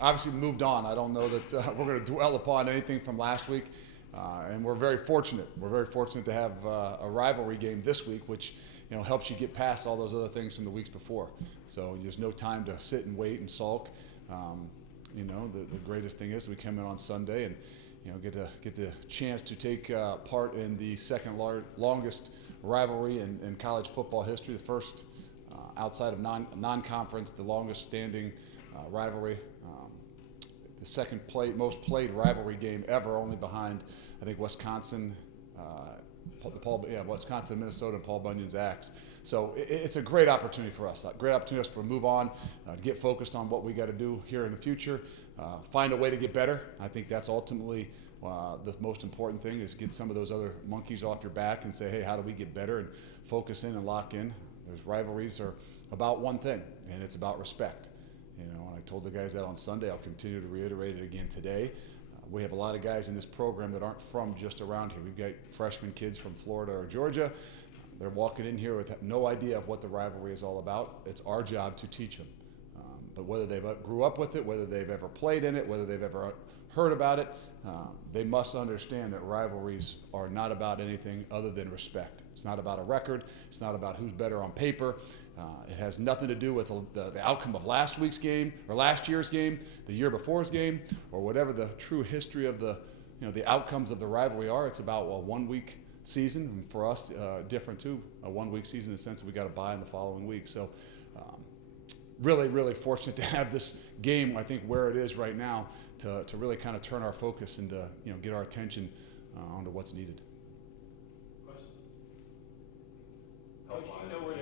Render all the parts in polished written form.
obviously moved on. I don't know that we're going to dwell upon anything from last week. And we're very fortunate. We're very fortunate to have a rivalry game this week, which helps you get past all those other things from the weeks before. So there's no time to sit and wait and sulk. The greatest thing is we come in on Sunday and get the chance to take part in the second longest rivalry in college football history, the first outside of non-conference, the longest standing rivalry. The second most played rivalry game ever, only behind, I think, Wisconsin, Wisconsin, Minnesota, and Paul Bunyan's Axe. So it's a great opportunity for us. A great opportunity for us to move on, to get focused on what we got to do here in the future, find a way to get better. I think that's ultimately the most important thing, is get some of those other monkeys off your back and say, hey, how do we get better, and focus in and lock in. Those rivalries are about one thing, and it's about respect. And I told the guys that on Sunday. I'll continue to reiterate it again today. We have a lot of guys in this program that aren't from just around here. We've got freshman kids from Florida or Georgia. They're walking in here with no idea of what the rivalry is all about. It's our job to teach them. But whether they grew up with it, whether they've ever played in it, whether they've ever heard about it, they must understand that rivalries are not about anything other than respect. It's not about a record. It's not about who's better on paper. It has nothing to do with the outcome of last week's game or last year's game, the year before's game, or whatever the true history of the outcomes of the rivalry are. It's about a 1 week season, and for us, different too. A 1 week season in the sense that we got to bye in the following week. So. Really, really fortunate to have this game, I think, where it is right now, to really kind of turn our focus and to get our attention onto what's needed. Questions? Coach, do you know where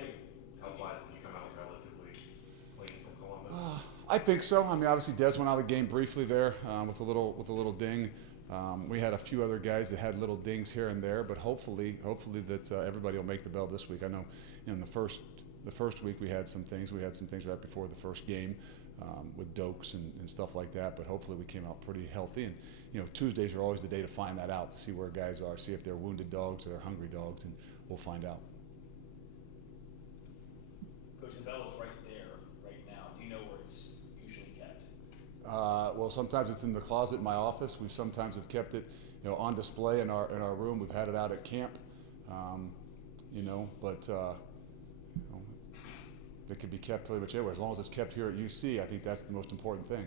health-wise, did you come out relatively clean from Columbus? I think so. I mean, obviously, Des went out of the game briefly there with a little ding. We had a few other guys that had little dings here and there, but hopefully that everybody will make the bell this week. I know in the first week we had some things. We had some things right before the first game with dokes and stuff like that. But hopefully we came out pretty healthy. And Tuesdays are always the day to find that out, to see where guys are, see if they're wounded dogs or they're hungry dogs, and we'll find out. Coach, the bell is right there, right now. Do you know where it's usually kept? Well, sometimes it's in the closet in my office. We sometimes have kept it, on display in our room. We've had it out at camp, but. It could be kept pretty much everywhere. As long as it's kept here at UC, I think that's the most important thing.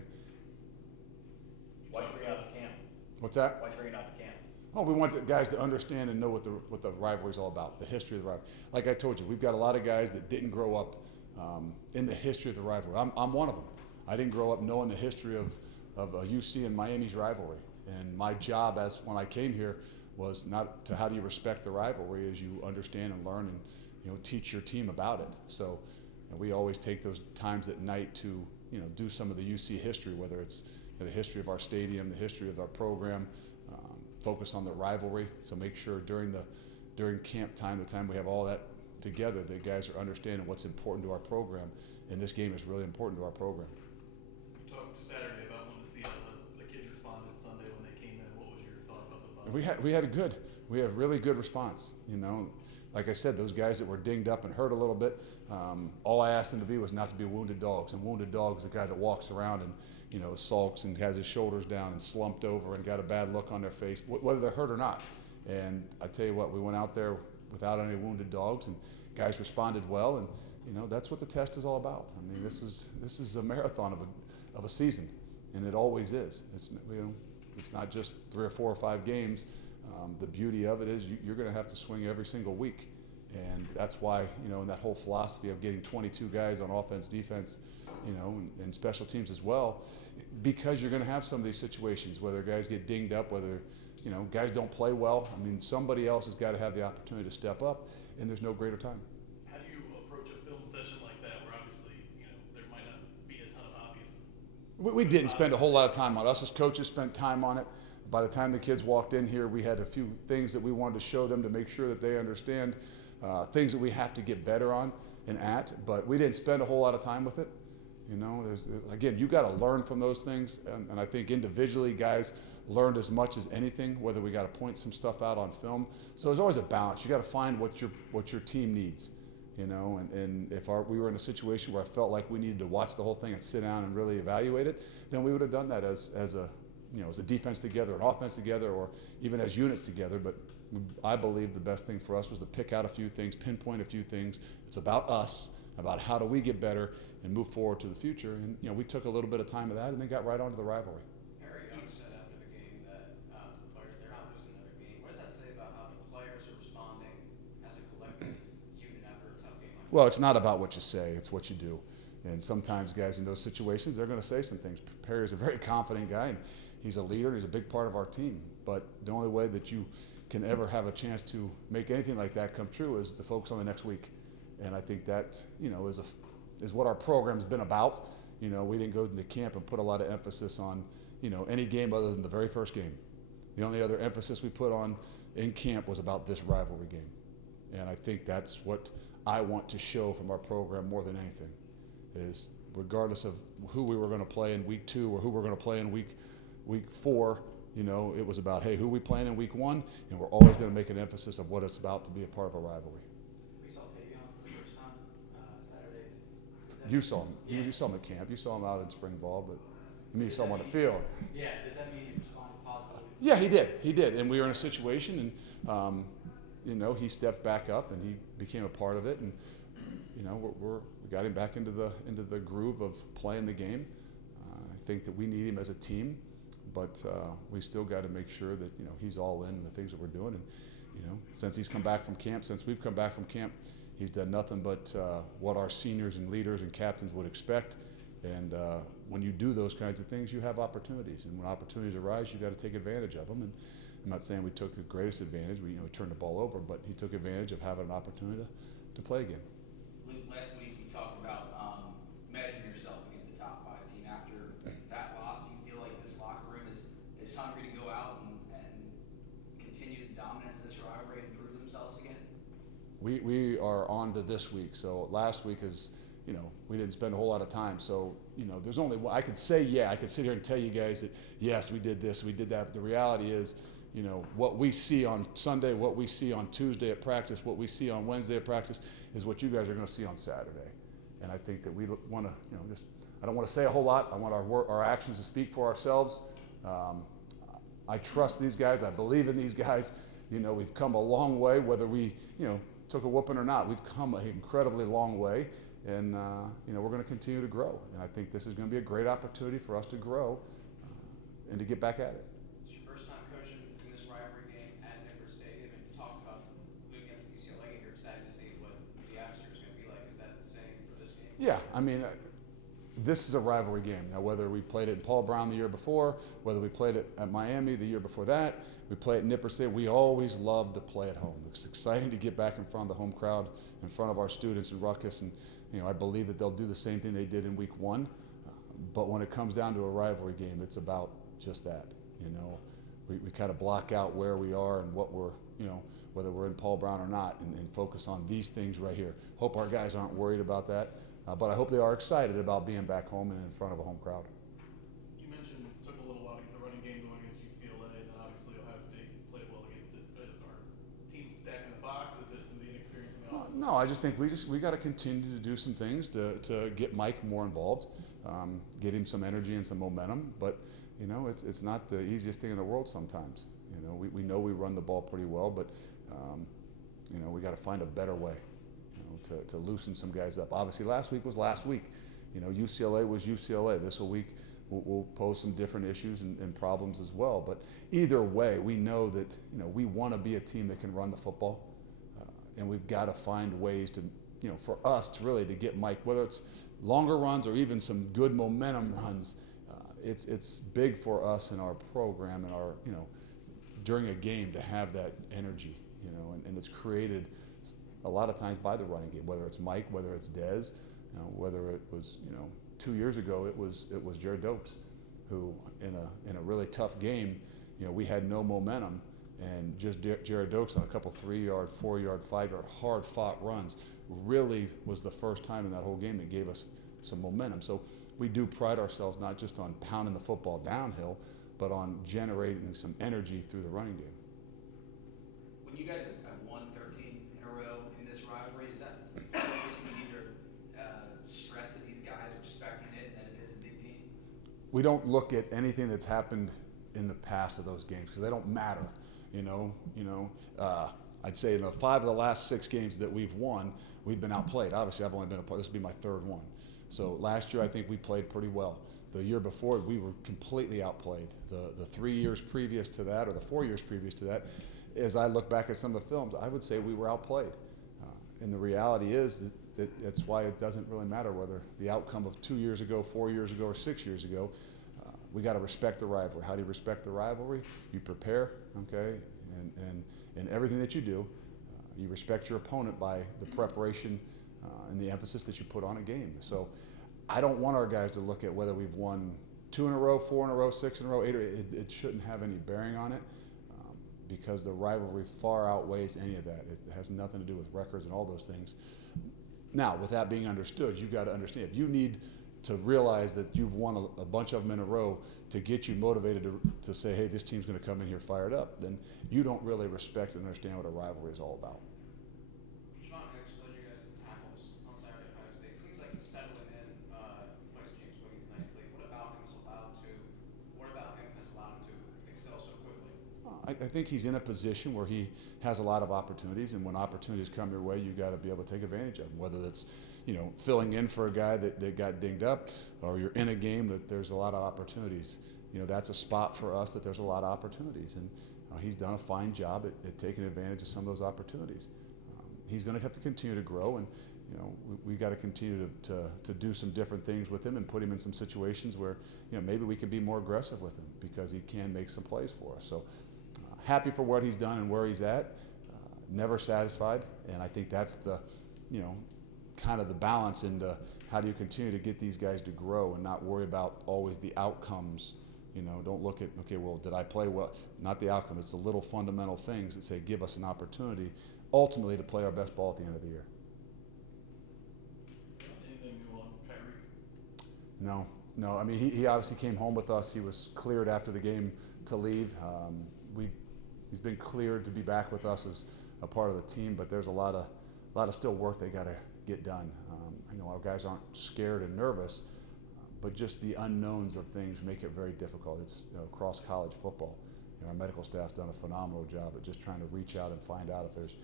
Why'd you bring it out to camp? What's that? Why'd you bring it out to camp? Oh, we want the guys to understand and know what the rivalry is all about, the history of the rivalry. Like I told you, we've got a lot of guys that didn't grow up in the history of the rivalry. I'm one of them. I didn't grow up knowing the history of UC and Miami's rivalry. And my job when I came here was not to how do you respect the rivalry, as you understand and learn and teach your team about it. So. We always take those times at night to, do some of the UC history, whether it's the history of our stadium, the history of our program, focus on the rivalry. So make sure during camp time, the time we have all that together, the guys are understanding what's important to our program, and this game is really important to our program. You talked Saturday about wanting to see how the kids responded Sunday when they came in. What was your thought about the bus? We had a really good response. Like I said, those guys that were dinged up and hurt a little bit, all I asked them to be was not to be wounded dogs. And wounded dog is a guy that walks around and, sulks and has his shoulders down and slumped over and got a bad look on their face, whether they're hurt or not. And I tell you what, we went out there without any wounded dogs, and guys responded well. And that's what the test is all about. I mean, this is a marathon of a season, and it always is. It's not just 3 or 4 or 5 games. The beauty of it is you're going to have to swing every single week. And that's why, in that whole philosophy of getting 22 guys on offense, defense, and special teams as well, because you're going to have some of these situations, whether guys get dinged up, whether, guys don't play well. I mean, somebody else has got to have the opportunity to step up, and there's no greater time. How do you approach a film session like that where obviously, there might not be a ton of obvious? We didn't spend a whole lot of time on it. Us as coaches spent time on it. By the time the kids walked in here, we had a few things that we wanted to show them to make sure that they understand things that we have to get better on and at, but we didn't spend a whole lot of time with it. Again, you got to learn from those things, and I think individually guys learned as much as anything, whether we got to point some stuff out on film. So there's always a balance. You got to find what your team needs. you know, and if we were in a situation where I felt like we needed to watch the whole thing and sit down and really evaluate it, then we would have done that as a defense together, an offense together, or even as units together. But I believe the best thing for us was to pick out a few things, pinpoint a few things. It's about us, about how do we get better and move forward to the future. And we took a little bit of time of that and then got right onto the rivalry. Harry Young said after the game that the players, they're not losing another game. What does that say about how the players are responding as a collective unit after a tough game like that? Well, it's not about what you say, it's what you do. And sometimes guys in those situations, they're going to say some things. Perry's a very confident guy, and he's a leader, and he's a big part of our team. But the only way that you can ever have a chance to make anything like that come true is to focus on the next week. And I think that, is what our program's been about. We didn't go into camp and put a lot of emphasis on, any game other than the very first game. The only other emphasis we put on in camp was about this rivalry game. And I think that's what I want to show from our program more than anything, is regardless of who we were going to play in week 2 or who we're going to play in week 4, it was about, hey, who we playing in week 1, and we're always going to make an emphasis of what it's about to be a part of a rivalry. We saw Tavion for the first time Saturday. You saw him. Yeah. You saw him at camp. You saw him out in spring ball, but you saw him on the field. Yeah, does that mean he responded positively? Yeah, he did. He did. And we were in a situation, and he stepped back up and he became a part of it, and we got him back into the groove of playing the game. I think that we need him as a team, but we still got to make sure that he's all in the things that we're doing. And since he's come back from camp, since we've come back from camp, he's done nothing but what our seniors and leaders and captains would expect. And when you do those kinds of things, you have opportunities. And when opportunities arise, you've got to take advantage of them. And I'm not saying we took the greatest advantage. We turned the ball over, but he took advantage of having an opportunity to play again. Luke, last week you talked about measuring yourself against the top 5 team. After that loss, do you feel like this locker room is hungry to go out and continue the dominance of this rivalry and prove themselves again? We are on to this week. So last week is, we didn't spend a whole lot of time. So, there's only one. I could say, I could sit here and tell you guys that, yes, we did this, we did that. But the reality is, what we see on Sunday, what we see on Tuesday at practice, what we see on Wednesday at practice is what you guys are going to see on Saturday. And I think that we want to, I don't want to say a whole lot. I want our actions to speak for ourselves. I trust these guys. I believe in these guys. We've come a long way, whether we, took a whooping or not. We've come an incredibly long way, and we're going to continue to grow. And I think this is going to be a great opportunity for us to grow and to get back at it. It's your first time coaching in this rivalry game at Nippert Stadium, and you talked about moving up to UCLA. You're excited to see what the atmosphere is going to be like. Is that the same for this game? Yeah, this is a rivalry game. Now, whether we played it in Paul Brown the year before, whether we played it at Miami the year before that, we play it at Nippert Stadium, we always love to play at home. It's exciting to get back in front of the home crowd, in front of our students in Ruckus, and I believe that they'll do the same thing they did in week 1. But when it comes down to a rivalry game, it's about just that. We kind of block out where we are and what we're, whether we're in Paul Brown or not, and focus on these things right here. Hope our guys aren't worried about that. But I hope they are excited about being back home and in front of a home crowd. You mentioned it took a little while to get the running game going against UCLA, and then obviously Ohio State played well against it. Are teams stacking the box? Is it some of the inexperience in the offense? No, I just think we got to continue to do some things to get Mike more involved, get him some energy and some momentum. But it's not the easiest thing in the world sometimes. We know we run the ball pretty well, but we got to find a better way. To loosen some guys up. Obviously, last week was last week. UCLA was UCLA. This week will pose some different issues and problems as well. But either way, we know that we want to be a team that can run the football, and we've got to find ways to, for us to really to get Mike, whether it's longer runs or even some good momentum runs. It's big for us in our program and our during a game to have that energy, and it's created a lot of times by the running game, whether it's Mike, whether it's Dez, whether it was 2 years ago it was Jared Dokes, who in a really tough game, we had no momentum, and just Jared Dokes on a couple 3-yard, 4-yard, 5-yard hard fought runs really was the first time in that whole game that gave us some momentum. So we do pride ourselves not just on pounding the football downhill, but on generating some energy through the running game. When you guys have won 13 in a row in this rivalry, does that we don't look at anything that's happened in the past of those games because they don't matter. I'd say in the 5 of the last 6 games that we've won, we've been outplayed. Obviously, I've only been this will be my 3rd one. So last year, I think we played pretty well. The year before, we were completely outplayed. The 3 years previous to that, or the 4 years previous to that, as I look back at some of the films, I would say we were outplayed. And the reality is that's why it doesn't really matter whether the outcome of 2 years ago, 4 years ago, or 6 years ago. We got to respect the rivalry. How do you respect the rivalry? You prepare, okay, and everything that you do, you respect your opponent by the preparation and the emphasis that you put on a game. So I don't want our guys to look at whether we've won 2 in a row, 4 in a row, 6 in a row, 8. It shouldn't have any bearing on it because the rivalry far outweighs any of that. It has nothing to do with records and all those things. Now, with that being understood, you've got to understand, if you need to realize that you've won a bunch of them in a row to get you motivated to say, hey, this team's going to come in here fired up, then you don't really respect and understand what a rivalry is all about. Javon Hicks led you guys in tackles on Saturday at Ohio State. Seems like he's settling in, replacing James Wiggins nicely. What about him has allowed him to excel so quickly? I think he's in a position where he has a lot of opportunities, and when opportunities come your way, you got to be able to take advantage of them. Whether that's filling in for a guy that got dinged up, or you're in a game that there's a lot of opportunities. That's a spot for us that there's a lot of opportunities, and he's done a fine job at taking advantage of some of those opportunities. He's going to have to continue to grow, and we got to continue to do some different things with him and put him in some situations where maybe we can be more aggressive with him because he can make some plays for us. So happy for what he's done and where he's at. Never satisfied, and I think that's the kind of the balance into how do you continue to get these guys to grow and not worry about always the outcomes. Don't look at, okay, well, did I play well? Not the outcome. It's the little fundamental things that say give us an opportunity ultimately to play our best ball at the end of the year. Anything new on Kyrie? No. I mean, he obviously came home with us. He was cleared after the game to leave. He's been cleared to be back with us as a part of the team, but there's a lot of still work they got to get done. I know our guys aren't scared and nervous, but just the unknowns of things make it very difficult. It's across college football. Our medical staff's done a phenomenal job at just trying to reach out and find out if there's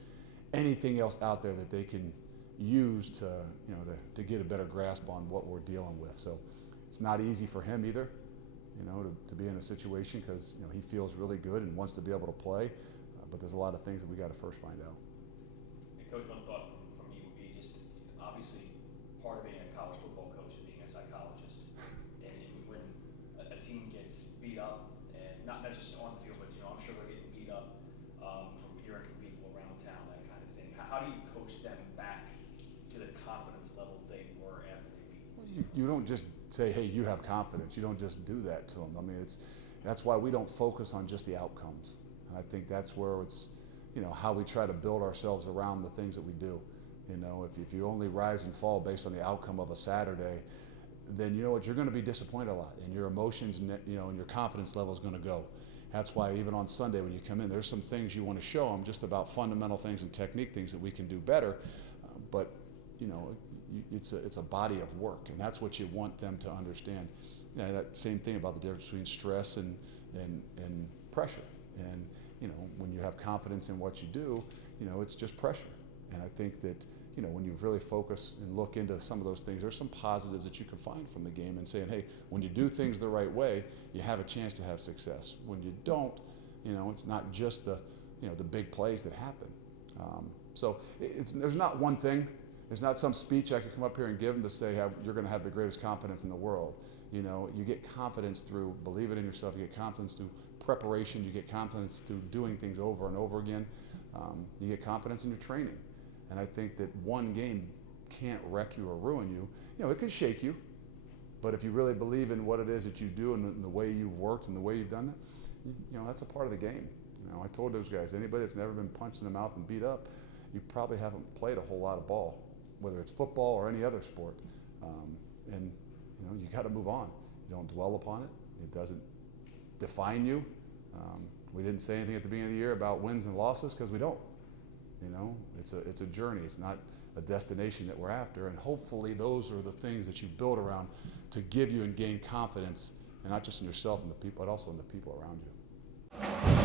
anything else out there that they can use to get a better grasp on what we're dealing with. So it's not easy for him either, to be in a situation because he feels really good and wants to be able to play, but there's a lot of things that we got to first find out. And Coach, one thought from me would be just obviously part of being a college football coach is being a psychologist. And when a team gets beat up, and not just on the field, but I'm sure they're getting beat up from hearing from people around town, that kind of thing. How do you coach them back to the confidence level they were after they beat you? You don't just say, hey, you have confidence. You don't just do that to them. I mean, that's why we don't focus on just the outcomes. And I think that's where it's, how we try to build ourselves around the things that we do. If you only rise and fall based on the outcome of a Saturday, then you know what, you're going to be disappointed a lot, and your emotions and and your confidence level is going to go. That's why even on Sunday when you come in, there's some things you want to show them just about fundamental things and technique things that we can do better, but it's a body of work, and that's what you want them to understand. That same thing about the difference between stress and pressure. And when you have confidence in what you do, it's just pressure. And I think that when you really focus and look into some of those things, there's some positives that you can find from the game and saying, hey, when you do things the right way, you have a chance to have success. When you don't, it's not just the big plays that happen. So there's not one thing. There's not some speech I could come up here and give them to say you're going to have the greatest confidence in the world. You get confidence through believing in yourself. You get confidence through preparation. You get confidence through doing things over and over again. You get confidence in your training. And I think that one game can't wreck you or ruin you. It can shake you. But if you really believe in what it is that you do and the way you've worked and the way you've done that, that's a part of the game. I told those guys, anybody that's never been punched in the mouth and beat up, you probably haven't played a whole lot of ball, whether it's football or any other sport. And you got to move on. You don't dwell upon it. It doesn't define you. We didn't say anything at the beginning of the year about wins and losses because we don't. It's a journey. It's not a destination that we're after. And hopefully those are the things that you build around to give you and gain confidence and not just in yourself and the people, but also in the people around you.